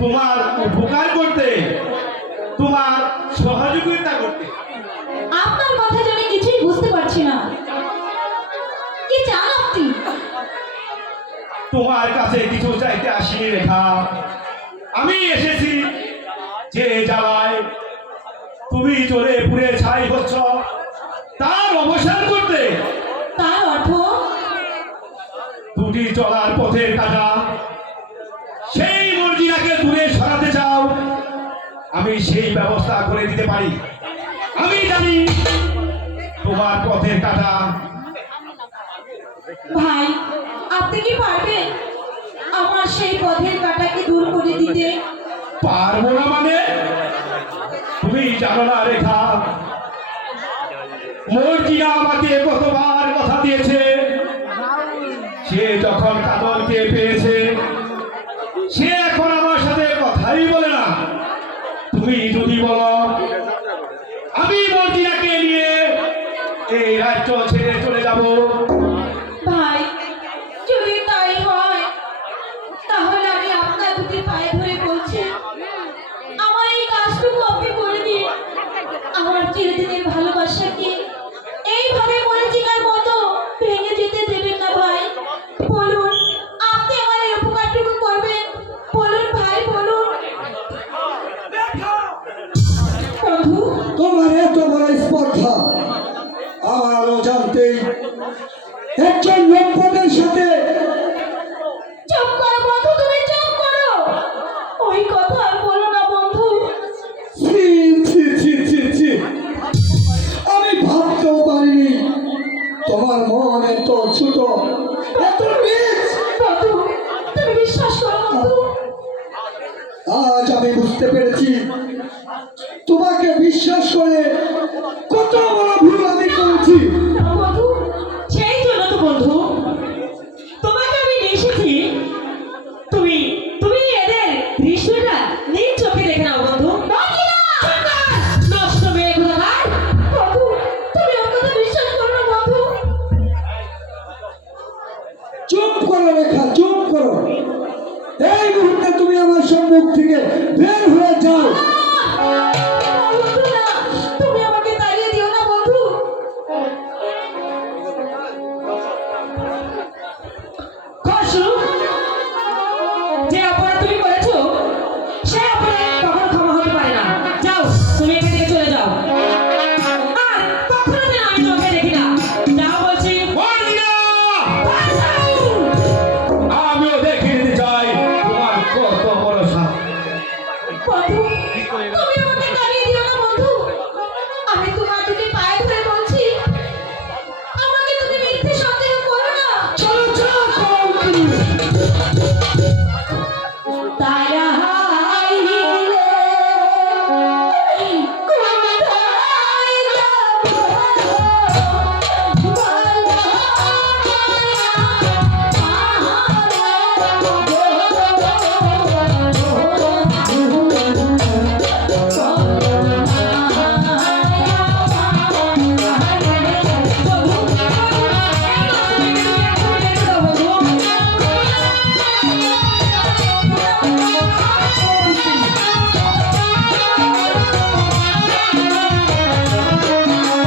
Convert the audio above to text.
তোমার উপকার করতে, তোমার সহযোগিতা করতে। আপনার কথা আমি কিছুই বুঝতে পারছি না, কি চান আপনি? তোমার কাছে কিছু চাইতে আসিনি রেখা, আমি এসেছি যে জ্বালায় তুমি চলে পুড়ে ছাই হচ্ছ তার অবসান করতে। তার অর্থ দুটি চলার পথের কাটা, সেই মর্জিনাকে দূরে সরাতে চাও, আমি সেই ব্যবস্থা করে দিতে পারি। আমি জানি তোমার পথের কাটা। ভাই, আপনি কি পারবেন আমার সেই পথের কাটাকে দূর করে দিতে? পারবো না মানে? তুমি জানো না রেখা, মর্জিনা আমাকে কতবার কথা দিয়েছে, সে যখন কাদরকে পেয়েছে সে এখন আমার সাথে কথাই বলে না। তুমি যদি বলো আমি মর্জিনাকে নিয়ে এই রাজ্য ছেড়ে চলে যাব। ভাই, যদি তাই হয় তাহলে আমি আপনার দুটি পায়ে ধরে বলছি, আমার এই কাজটুকু আপনি করে দিন। আমার চিরদিনের ভালোবাসাকে এইভাবে মরিচিকার মতো ভেঙে যেতে দেবেন না ভাই। বলুন, আপনি আমার এই উপকারটুকু করবেন? বলুন ভাই, বলুন। বন্ধু, তোমার এত বড় স্পর্ধা আমার অজান্তেই একজন লোকপদের সাথে। চুপ করো বন্ধু, তুমি চুপ করো। ওই কথা আর বলো না বন্ধু। ছি, ছি, ছি, ছি, ছি। আমি ভাবতেও পারিনি তোমার মন এত ছোট, এত নিচ। বন্ধু, তুমি বিশ্বাস করো বন্ধু। আজ আমি বুঝতে পেরেছি তোমাকে বিশ্বাস করে কত বড় ভুল আমি করেছি। না বন্ধু, সেই জন্য তো বন্ধু তোমাকে আমি এসেছি। তুমি তুমি এদের দৃশ্যটা নিজ চোখে দেখে নাও বন্ধু। নষ্ট মেয়ে কোথাকার। বন্ধু, তুমি ওর কথা বিশ্বাস করো না বন্ধু। চুপ করো রেখা, চুপ। করো। এই মুহূর্তে তুমি আমার সম্মুখ থেকে বের হয়ে যাও।